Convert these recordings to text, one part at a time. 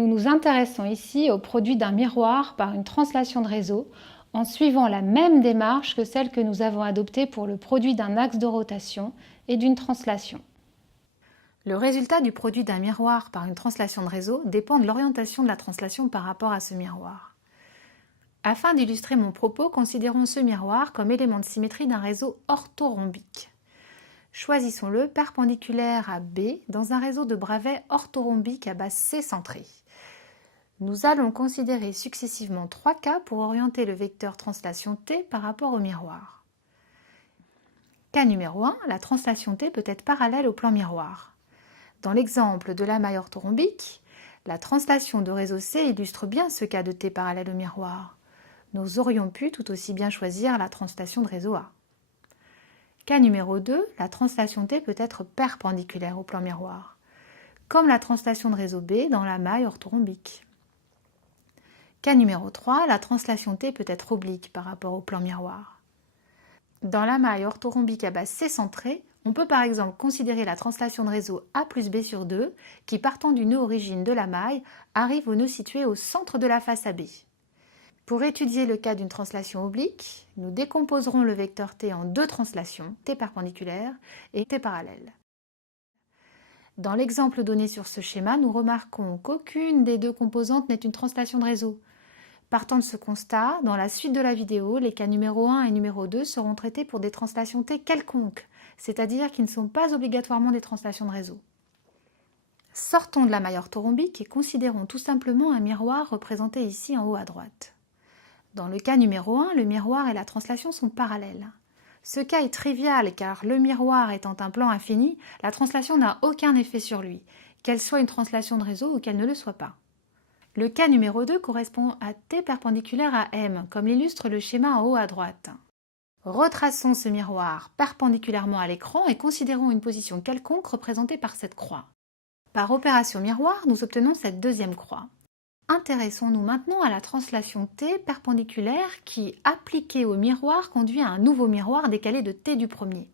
Nous nous intéressons ici au produit d'un miroir par une translation de réseau en suivant la même démarche que celle que nous avons adoptée pour le produit d'un axe de rotation et d'une translation. Le résultat du produit d'un miroir par une translation de réseau dépend de l'orientation de la translation par rapport à ce miroir. Afin d'illustrer mon propos, considérons ce miroir comme élément de symétrie d'un réseau orthorhombique. Choisissons-le perpendiculaire à B dans un réseau de bravets orthorhombique à base C centrée. Nous allons considérer successivement 3 cas pour orienter le vecteur translation T par rapport au miroir. Cas numéro 1, la translation T peut être parallèle au plan miroir. Dans l'exemple de la maille orthorhombique, la translation de réseau C illustre bien ce cas de T parallèle au miroir. Nous aurions pu tout aussi bien choisir la translation de réseau A. Cas numéro 2, la translation T peut être perpendiculaire au plan miroir, comme la translation de réseau B dans la maille orthorhombique. Cas numéro 3, la translation T peut être oblique par rapport au plan miroir. Dans la maille orthorhombique à base C centrée, on peut par exemple considérer la translation de réseau A plus B sur 2, qui partant du nœud origine de la maille, arrive au nœud situé au centre de la face AB. Pour étudier le cas d'une translation oblique, nous décomposerons le vecteur T en 2 translations, T perpendiculaire et T parallèle. Dans l'exemple donné sur ce schéma, nous remarquons qu'aucune des 2 composantes n'est une translation de réseau. Partant de ce constat, dans la suite de la vidéo, les cas numéro 1 et numéro 2 seront traités pour des translations T quelconques, c'est-à-dire qui ne sont pas obligatoirement des translations de réseau. Sortons de la maille orthorhombique et considérons tout simplement un miroir représenté ici en haut à droite. Dans le cas numéro 1, le miroir et la translation sont parallèles. Ce cas est trivial car le miroir étant un plan infini, la translation n'a aucun effet sur lui, qu'elle soit une translation de réseau ou qu'elle ne le soit pas. Le cas numéro 2 correspond à T perpendiculaire à M, comme l'illustre le schéma en haut à droite. Retraçons ce miroir perpendiculairement à l'écran et considérons une position quelconque représentée par cette croix. Par opération miroir, nous obtenons cette deuxième croix. Intéressons-nous maintenant à la translation T perpendiculaire qui, appliquée au miroir, conduit à un nouveau miroir décalé de T du premier.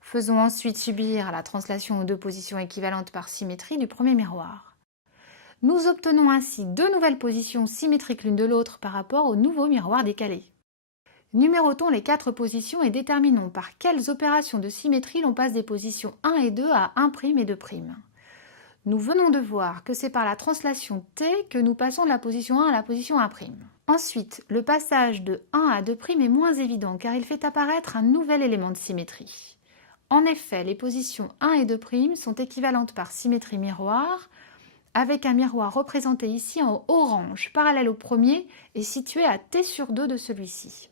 Faisons ensuite subir la translation aux 2 positions équivalentes par symétrie du premier miroir. Nous obtenons ainsi 2 nouvelles positions symétriques l'une de l'autre par rapport au nouveau miroir décalé. Numérotons les 4 positions et déterminons par quelles opérations de symétrie l'on passe des positions 1 et 2 à 1' et 2'. Nous venons de voir que c'est par la translation T que nous passons de la position 1 à la position 1'. Ensuite, le passage de 1 à 2' est moins évident car il fait apparaître un nouvel élément de symétrie. En effet, les positions 1 et 2' sont équivalentes par symétrie miroir, avec un miroir représenté ici en orange, parallèle au premier et situé à T sur 2 de celui-ci.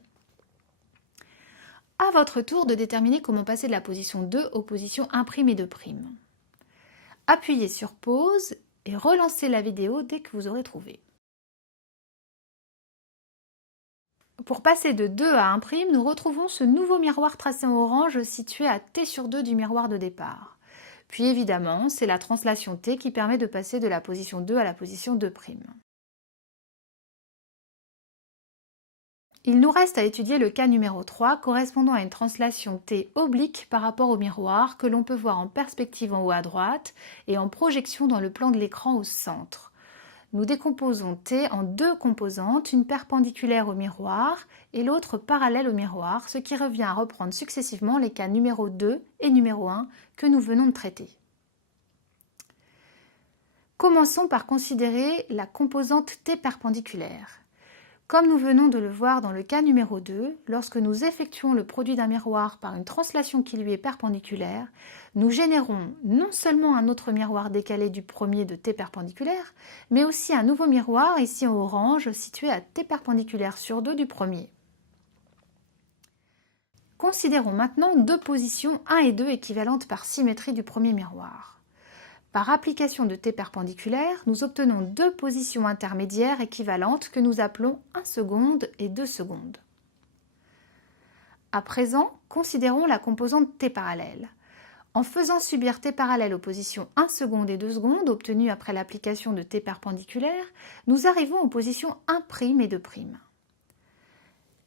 À votre tour de déterminer comment passer de la position 2 aux positions 1' et 2'. Appuyez sur pause et relancez la vidéo dès que vous aurez trouvé. Pour passer de 2 à 1', nous retrouvons ce nouveau miroir tracé en orange situé à T sur 2 du miroir de départ. Puis évidemment, c'est la translation T qui permet de passer de la position 2 à la position 2'. Il nous reste à étudier le cas numéro 3 correspondant à une translation T oblique par rapport au miroir que l'on peut voir en perspective en haut à droite et en projection dans le plan de l'écran au centre. Nous décomposons T en 2 composantes, une perpendiculaire au miroir et l'autre parallèle au miroir, ce qui revient à reprendre successivement les cas numéro 2 et numéro 1 que nous venons de traiter. Commençons par considérer la composante T perpendiculaire. Comme nous venons de le voir dans le cas numéro 2, lorsque nous effectuons le produit d'un miroir par une translation qui lui est perpendiculaire, nous générons non seulement un autre miroir décalé du premier de T perpendiculaire, mais aussi un nouveau miroir, ici en orange, situé à T perpendiculaire sur 2 du premier. Considérons maintenant 2 positions 1 et 2 équivalentes par symétrie du premier miroir. Par application de T perpendiculaire, nous obtenons 2 positions intermédiaires équivalentes que nous appelons 1 seconde et 2 secondes. À présent, considérons la composante T parallèle. En faisant subir T parallèle aux positions 1 seconde et 2 secondes obtenues après l'application de T perpendiculaire, nous arrivons aux positions 1' et 2'.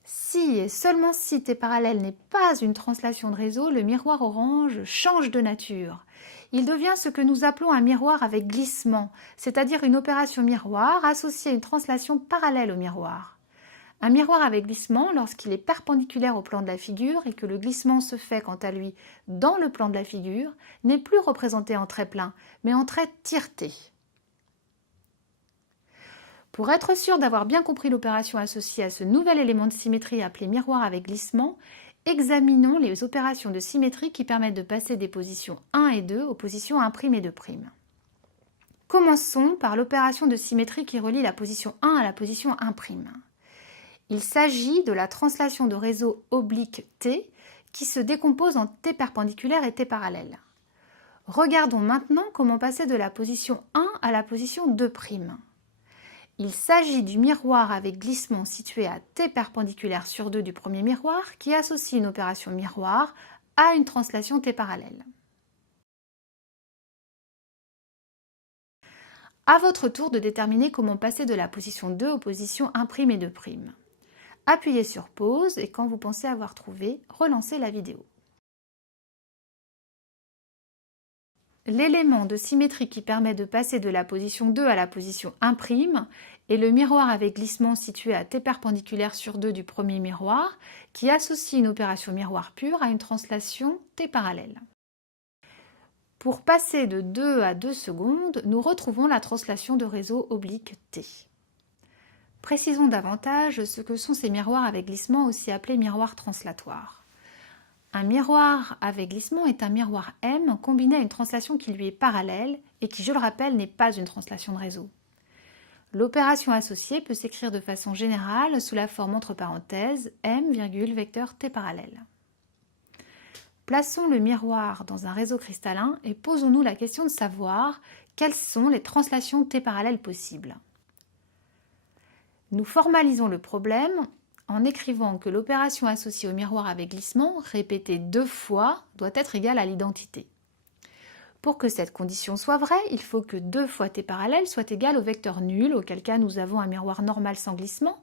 Si et seulement si T parallèle n'est pas une translation de réseau, le miroir orange change de nature il devient ce que nous appelons un miroir avec glissement, c'est-à-dire une opération miroir associée à une translation parallèle au miroir. Un miroir avec glissement, lorsqu'il est perpendiculaire au plan de la figure et que le glissement se fait quant à lui dans le plan de la figure, n'est plus représenté en trait plein, mais en trait tireté. Pour être sûr d'avoir bien compris l'opération associée à ce nouvel élément de symétrie appelé miroir avec glissement, examinons les opérations de symétrie qui permettent de passer des positions 1 et 2 aux positions 1' et 2'. Commençons par l'opération de symétrie qui relie la position 1 à la position 1'. Il s'agit de la translation de réseau oblique T qui se décompose en T perpendiculaire et T parallèle. Regardons maintenant comment passer de la position 1 à la position 2'. Il s'agit du miroir avec glissement situé à T perpendiculaire sur 2 du premier miroir qui associe une opération miroir à une translation T parallèle. À votre tour de déterminer comment passer de la position 2 aux positions 1' et 2'. Appuyez sur pause et quand vous pensez avoir trouvé, relancez la vidéo. L'élément de symétrie qui permet de passer de la position 2 à la position 1' est le miroir avec glissement situé à T perpendiculaire sur 2 du premier miroir qui associe une opération miroir pure à une translation T parallèle. Pour passer de 2 à 2 secondes, nous retrouvons la translation de réseau oblique T. Précisons davantage ce que sont ces miroirs avec glissement, aussi appelés miroirs translatoires. Un miroir avec glissement est un miroir M combiné à une translation qui lui est parallèle et qui, je le rappelle, n'est pas une translation de réseau. L'opération associée peut s'écrire de façon générale sous la forme entre parenthèses M, vecteur T parallèle. Plaçons le miroir dans un réseau cristallin et posons-nous la question de savoir quelles sont les translations T parallèles possibles. Nous formalisons le problème en écrivant que l'opération associée au miroir avec glissement, répétée 2 fois, doit être égale à l'identité. Pour que cette condition soit vraie, il faut que 2 fois T parallèle soit égal au vecteur nul, auquel cas nous avons un miroir normal sans glissement,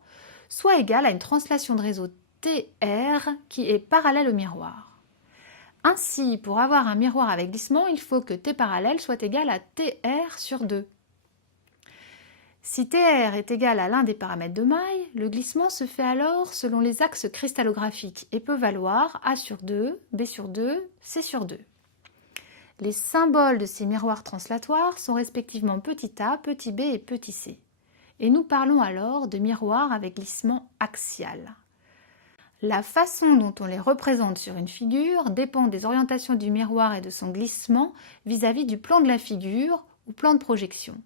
soit égal à une translation de réseau TR qui est parallèle au miroir. Ainsi, pour avoir un miroir avec glissement, il faut que T parallèle soit égal à TR sur 2. Si TR est égal à l'un des paramètres de maille, le glissement se fait alors selon les axes cristallographiques et peut valoir A sur 2, B sur 2, C sur 2. Les symboles de ces miroirs translatoires sont respectivement petit a, petit b et petit c. Et nous parlons alors de miroirs avec glissement axial. La façon dont on les représente sur une figure dépend des orientations du miroir et de son glissement vis-à-vis du plan de la figure ou plan de projection.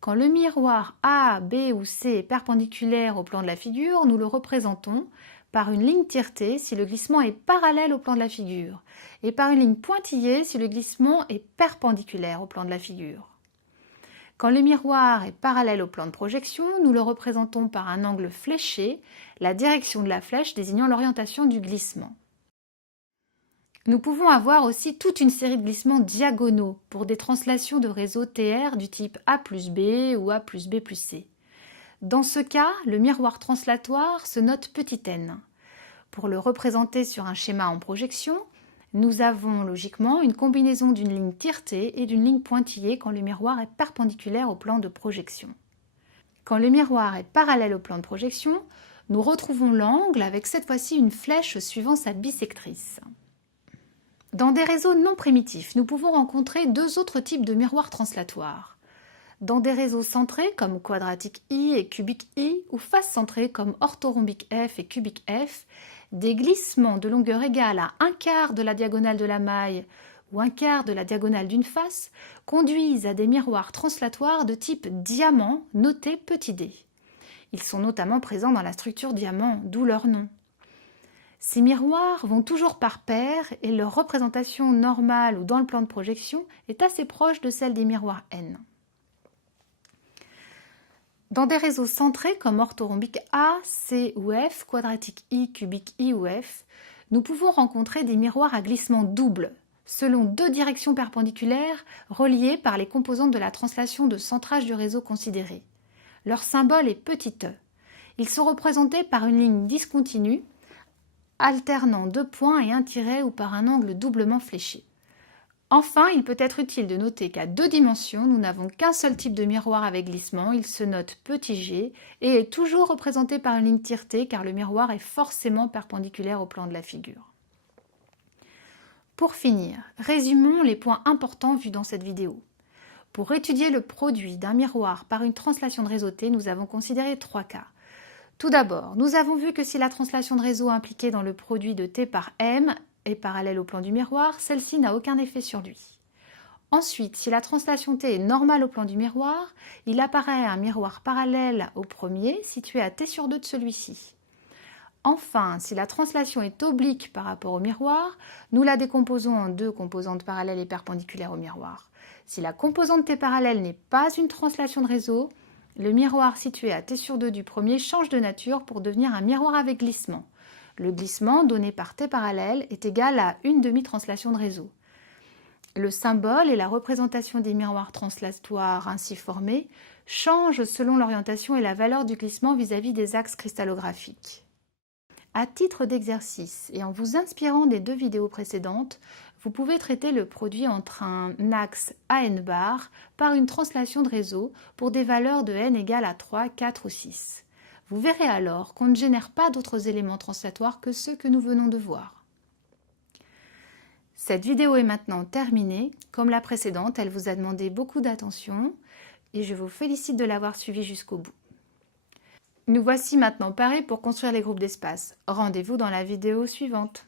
Quand le miroir A, B ou C est perpendiculaire au plan de la figure, nous le représentons par une ligne tiretée si le glissement est parallèle au plan de la figure et par une ligne pointillée si le glissement est perpendiculaire au plan de la figure. Quand le miroir est parallèle au plan de projection, nous le représentons par un angle fléché, la direction de la flèche désignant l'orientation du glissement. Nous pouvons avoir aussi toute une série de glissements diagonaux pour des translations de réseau TR du type A plus B ou A plus B plus C. Dans ce cas, le miroir translatoire se note petit n. Pour le représenter sur un schéma en projection, nous avons logiquement une combinaison d'une ligne tiretée et d'une ligne pointillée quand le miroir est perpendiculaire au plan de projection. Quand le miroir est parallèle au plan de projection, nous retrouvons l'angle avec cette fois-ci une flèche suivant sa bisectrice. Dans des réseaux non primitifs, nous pouvons rencontrer 2 autres types de miroirs translatoires. Dans des réseaux centrés comme quadratique I et cubique I, ou face centrée comme orthorhombique F et cubique F, des glissements de longueur égale à 1/4 de la diagonale de la maille ou 1/4 de la diagonale d'une face conduisent à des miroirs translatoires de type diamant notés petit d. Ils sont notamment présents dans la structure diamant, d'où leur nom. Ces miroirs vont toujours par paires et leur représentation normale ou dans le plan de projection est assez proche de celle des miroirs N. Dans des réseaux centrés comme orthorhombique A, C ou F, quadratique I, cubique I ou F, nous pouvons rencontrer des miroirs à glissement double, selon 2 directions perpendiculaires reliées par les composantes de la translation de centrage du réseau considéré. Leur symbole est petit e. Ils sont représentés par une ligne discontinue, alternant 2 points et un tiret ou par un angle doublement fléché. Enfin, il peut être utile de noter qu'à 2 dimensions, nous n'avons qu'un seul type de miroir avec glissement, il se note petit g et est toujours représenté par une ligne tiretée car le miroir est forcément perpendiculaire au plan de la figure. Pour finir, résumons les points importants vus dans cette vidéo. Pour étudier le produit d'un miroir par une translation de réseau T, nous avons considéré 3 cas. Tout d'abord, nous avons vu que si la translation de réseau impliquée dans le produit de T par M est parallèle au plan du miroir, celle-ci n'a aucun effet sur lui. Ensuite, si la translation T est normale au plan du miroir, il apparaît un miroir parallèle au premier, situé à T sur 2 de celui-ci. Enfin, si la translation est oblique par rapport au miroir, nous la décomposons en 2 composantes parallèles et perpendiculaires au miroir. Si la composante T parallèle n'est pas une translation de réseau, le miroir situé à T sur 2 du premier change de nature pour devenir un miroir avec glissement. Le glissement donné par T parallèle est égal à une demi-translation de réseau. Le symbole et la représentation des miroirs translatoires ainsi formés changent selon l'orientation et la valeur du glissement vis-à-vis des axes cristallographiques. À titre d'exercice et en vous inspirant des 2 vidéos précédentes, vous pouvez traiter le produit entre un axe AN bar par une translation de réseau pour des valeurs de n égales à 3, 4 ou 6. Vous verrez alors qu'on ne génère pas d'autres éléments translatoires que ceux que nous venons de voir. Cette vidéo est maintenant terminée. Comme la précédente, elle vous a demandé beaucoup d'attention et je vous félicite de l'avoir suivie jusqu'au bout. Nous voici maintenant parés pour construire les groupes d'espace. Rendez-vous dans la vidéo suivante.